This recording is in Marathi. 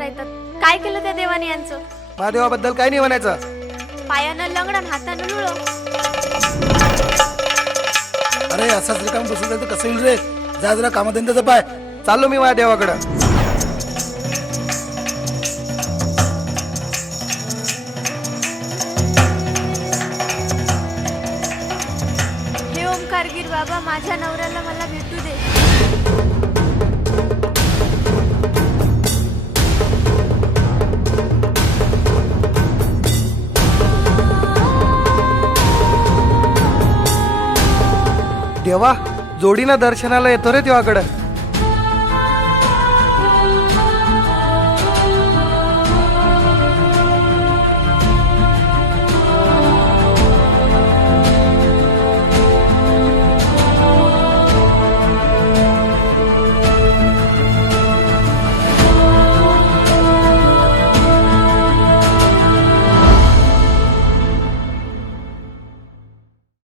राहतात. काय केलं त्या देवाने यांचं? महादेवाबद्दल काही नाही म्हणायचं. पायानं लंगडन हातानं लुळ. अरे असाच रिकाम बसून जायचं कसं येईल रे? जा जरा कामधंद्याचं पाय. चाललो मी महादेवाकडं. हे ओमकारगीर बाबा, माझ्या नवऱ्याला मला भेटू दे. देवा, जोडीनं दर्शनाला येतो रे देवाकडं.